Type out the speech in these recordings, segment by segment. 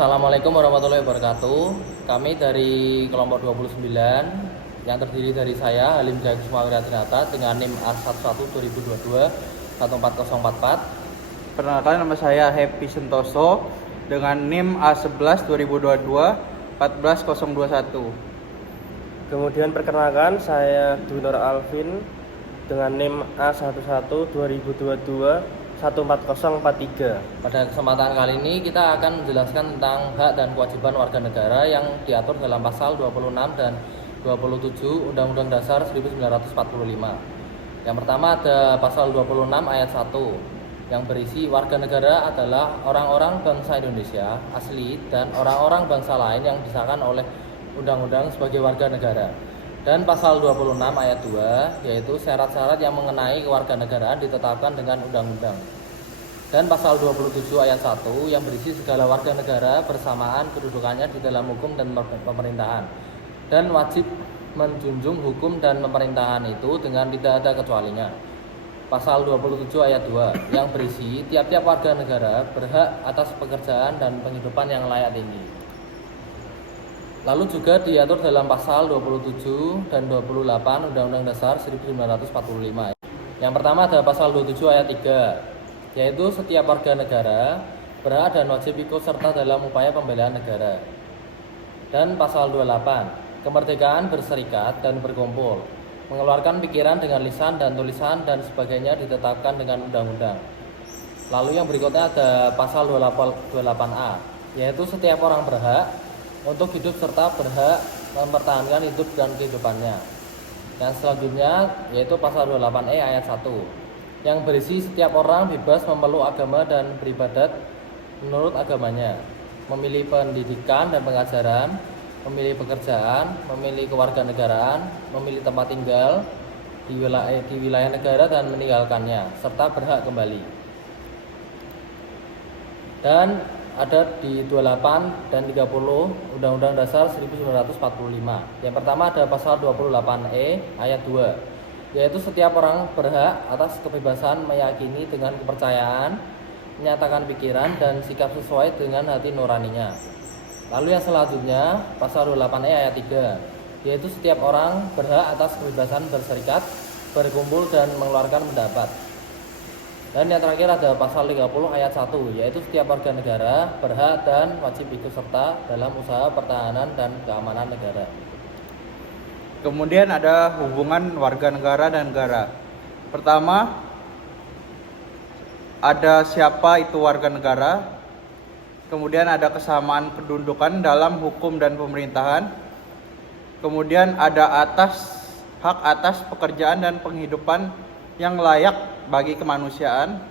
Assalamualaikum warahmatullahi wabarakatuh. Kami dari kelompok 29 yang terdiri dari saya Halim Jagisma Wiradinata dengan NIM A11 2022 14044. Perkenalkan, nama saya Happy Sentoso dengan NIM A11 2022 14021. Kemudian perkenalkan, saya Dunor Alvin dengan NIM A11 2022 14043. Pada kesempatan kali ini kita akan menjelaskan tentang hak dan kewajiban warga negara yang diatur dalam pasal 26 dan 27 Undang-Undang Dasar 1945. Yang pertama ada pasal 26 ayat 1 yang berisi warga negara adalah orang-orang bangsa Indonesia asli dan orang-orang bangsa lain yang disahkan oleh undang-undang sebagai warga negara. Dan pasal 26 ayat 2 yaitu syarat-syarat yang mengenai kewarganegaraan ditetapkan dengan undang-undang. Dan pasal 27 ayat 1 yang berisi segala warga negara bersamaan kedudukannya di dalam hukum dan pemerintahan dan wajib menjunjung hukum dan pemerintahan itu dengan tidak ada kecualinya. Pasal 27 ayat 2 yang berisi tiap-tiap warga negara berhak atas pekerjaan dan penghidupan yang layak tinggi. Lalu juga diatur dalam pasal 27 dan 28 Undang-Undang Dasar 1945. Yang pertama ada pasal 27 ayat 3, yaitu setiap warga negara berhak dan wajib ikut serta dalam upaya pembelaan negara. Dan pasal 28, kemerdekaan berserikat dan berkumpul, mengeluarkan pikiran dengan lisan dan tulisan dan sebagainya ditetapkan dengan undang-undang. Lalu yang berikutnya ada pasal 28A, yaitu setiap orang berhak untuk hidup serta berhak mempertahankan hidup dan kehidupannya. Yang selanjutnya yaitu pasal 28E ayat 1 yang berisi setiap orang bebas memeluk agama dan beribadat menurut agamanya, memilih pendidikan dan pengajaran, memilih pekerjaan, memilih kewarganegaraan, memilih tempat tinggal di wilayah negara dan meninggalkannya, serta berhak kembali. Dan ada di 28 dan 30 Undang-Undang Dasar 1945. Yang pertama ada pasal 28E ayat 2, yaitu setiap orang berhak atas kebebasan meyakini dengan kepercayaan, menyatakan pikiran dan sikap sesuai dengan hati nuraninya. Lalu yang selanjutnya pasal 28E ayat 3, yaitu setiap orang berhak atas kebebasan berserikat, berkumpul dan mengeluarkan pendapat. Dan yang terakhir ada pasal 30 ayat 1, yaitu setiap warga negara berhak dan wajib ikut serta dalam usaha pertahanan dan keamanan negara. Kemudian ada hubungan warga negara dan negara. Pertama, ada siapa itu warga negara. Kemudian ada kesamaan kedudukan dalam hukum dan pemerintahan. Kemudian ada hak atas pekerjaan dan penghidupan yang layak bagi kemanusiaan.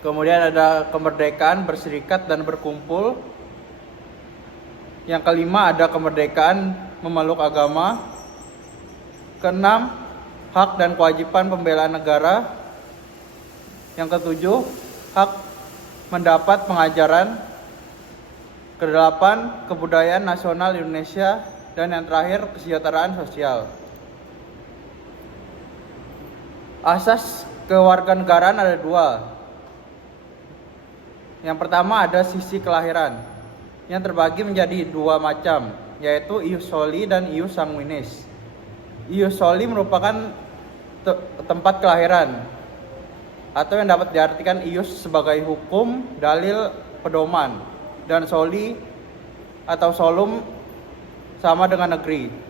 Kemudian ada kemerdekaan berserikat dan berkumpul. Yang kelima ada kemerdekaan memeluk agama. Keenam, hak dan kewajiban pembelaan negara. Yang ketujuh, hak mendapat pengajaran. Kedelapan, kebudayaan nasional Indonesia. Dan yang terakhir, kesejahteraan sosial. Asas kewarganegaraan ada dua. Yang pertama ada sisi kelahiran yang terbagi menjadi dua macam, yaitu ius soli dan ius sanguinis. Ius soli merupakan tempat kelahiran atau yang dapat diartikan ius sebagai hukum, dalil, pedoman, dan soli atau solum sama dengan negeri.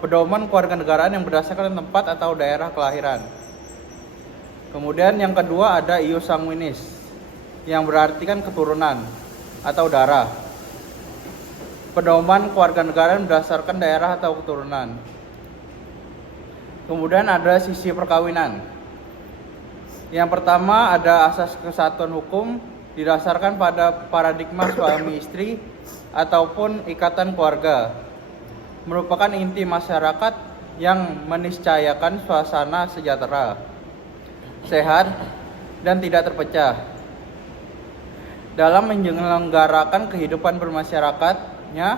Pedoman kewarganegaraan yang berdasarkan tempat atau daerah kelahiran. Kemudian yang kedua ada ius sanguinis yang berarti keturunan atau darah. Pedoman kewarganegaraan berdasarkan daerah atau keturunan. Kemudian ada sisi perkawinan. Yang pertama ada asas kesatuan hukum didasarkan pada paradigma suami istri ataupun ikatan keluarga. Merupakan inti masyarakat yang meniscayakan suasana sejahtera, sehat, dan tidak terpecah. Dalam menyelenggarakan kehidupan bermasyarakatnya,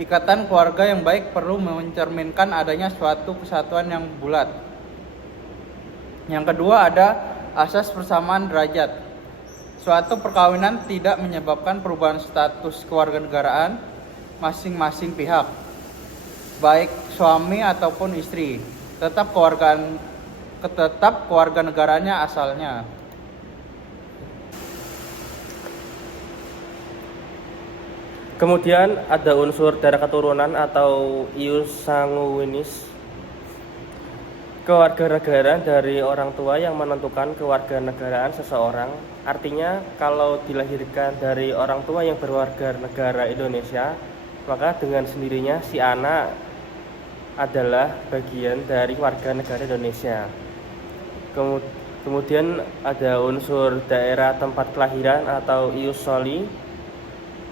ikatan keluarga yang baik perlu mencerminkan adanya suatu kesatuan yang bulat. Yang kedua ada asas persamaan derajat. Suatu perkawinan tidak menyebabkan perubahan status kewarganegaraan masing-masing pihak, baik suami ataupun istri, tetap kewarganegaraannya asalnya. Kemudian ada unsur darah keturunan atau ius sanguinis. Kewarganegaraan dari orang tua yang menentukan kewarganegaraan seseorang. Artinya kalau dilahirkan dari orang tua yang berwarga negara Indonesia, maka dengan sendirinya si anak adalah bagian dari warga negara Indonesia. Kemudian ada unsur daerah tempat kelahiran atau ius soli,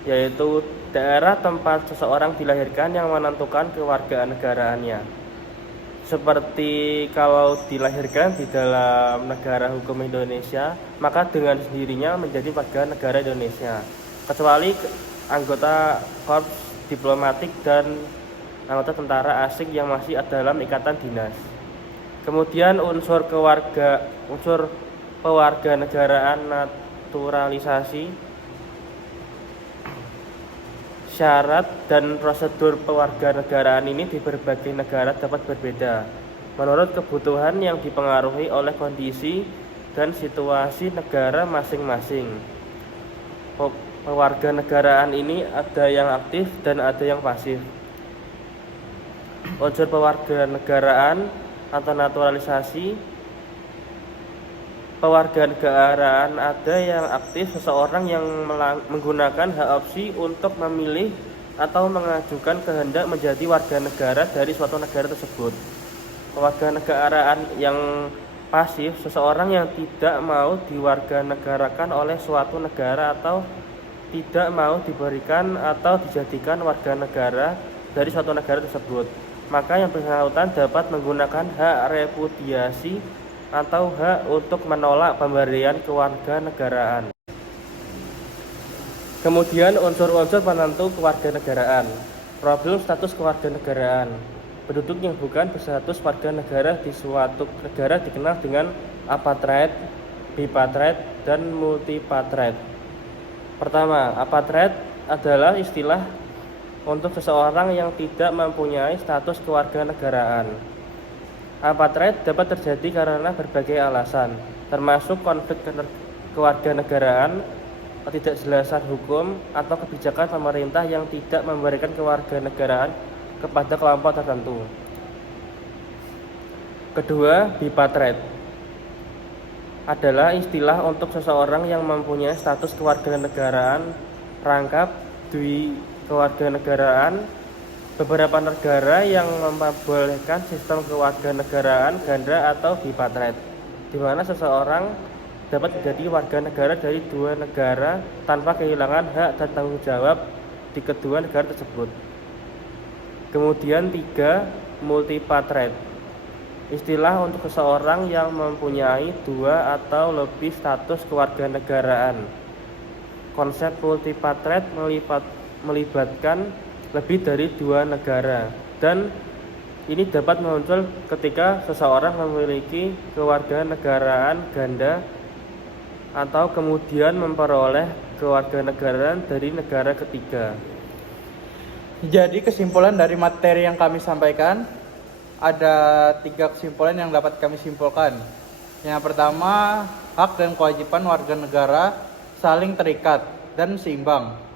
yaitu daerah tempat seseorang dilahirkan yang menentukan kewarganegaraannya. Seperti kalau dilahirkan di dalam negara hukum Indonesia, maka dengan sendirinya menjadi warga negara Indonesia, kecuali anggota korps diplomatik dan anggota tentara asing yang masih dalam ikatan dinas. Kemudian unsur pewarganegaraan naturalisasi. Syarat dan prosedur pewarganegaraan ini di berbagai negara dapat berbeda menurut kebutuhan yang dipengaruhi oleh kondisi dan situasi negara masing-masing. Pewarganegaraan ini ada yang aktif dan ada yang pasif. Unsur pewarganegaraan atau naturalisasi. Pewarganegaraan ada yang aktif, seseorang yang menggunakan hak opsi untuk memilih atau mengajukan kehendak menjadi warga negara dari suatu negara tersebut. Pewarganegaraan yang pasif, seseorang yang tidak mau diwarganegarakan oleh suatu negara atau tidak mau diberikan atau dijadikan warga negara dari suatu negara tersebut. Maka yang bersangkutan dapat menggunakan hak repudiasi atau hak untuk menolak pemberian kewarganegaraan. Kemudian unsur-unsur penentu kewarganegaraan. Problem status kewarganegaraan. Penduduk yang bukan berstatus warga negara di suatu negara dikenal dengan apartheid, bipartheid, dan multipartheid. Pertama, apartheid adalah istilah untuk seseorang yang tidak mempunyai status kewarganegaraan. Apartheid dapat terjadi karena berbagai alasan, termasuk konflik kewarganegaraan, ketidakjelasan hukum, atau kebijakan pemerintah yang tidak memberikan kewarganegaraan kepada kelompok tertentu. Kedua, bipartheid adalah istilah untuk seseorang yang mempunyai status kewarganegaraan rangkap dwi kewarganegaraan. Beberapa negara yang memperbolehkan sistem kewarganegaraan ganda atau bipartheid, di mana seseorang dapat menjadi warga negara dari dua negara tanpa kehilangan hak dan tanggung jawab di kedua negara tersebut. Kemudian tiga, multipartheid. Istilah untuk seseorang yang mempunyai dua atau lebih status kewarganegaraan. Konsep multipartheid melibatkan lebih dari dua negara, dan ini dapat muncul ketika seseorang memiliki kewarganegaraan ganda atau kemudian memperoleh kewarganegaraan dari negara ketiga. Jadi kesimpulan dari materi yang kami sampaikan, ada 3 kesimpulan yang dapat kami simpulkan. Yang pertama, hak dan kewajiban warga negara saling terikat dan seimbang.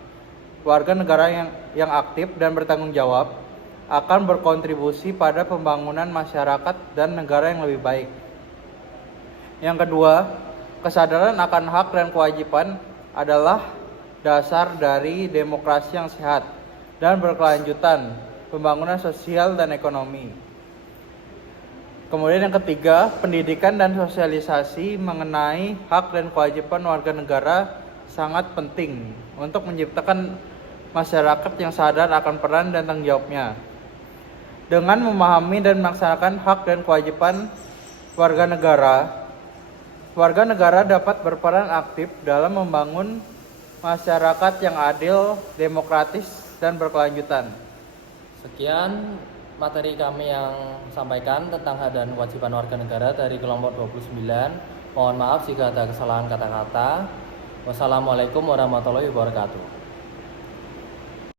Warga negara yang aktif dan bertanggung jawab akan berkontribusi pada pembangunan masyarakat dan negara yang lebih baik. Yang kedua, kesadaran akan hak dan kewajiban adalah dasar dari demokrasi yang sehat dan berkelanjutan, pembangunan sosial dan ekonomi. Kemudian yang ketiga, pendidikan dan sosialisasi mengenai hak dan kewajiban warga negara sangat penting untuk menciptakan masyarakat yang sadar akan peran dan tanggung jawabnya. Dengan memahami dan melaksanakan hak dan kewajiban warga negara dapat berperan aktif dalam membangun masyarakat yang adil, demokratis, dan berkelanjutan. Sekian materi kami yang sampaikan tentang hak dan kewajiban warga negara dari kelompok 29. Mohon maaf jika ada kesalahan kata-kata. Wassalamualaikum warahmatullahi wabarakatuh.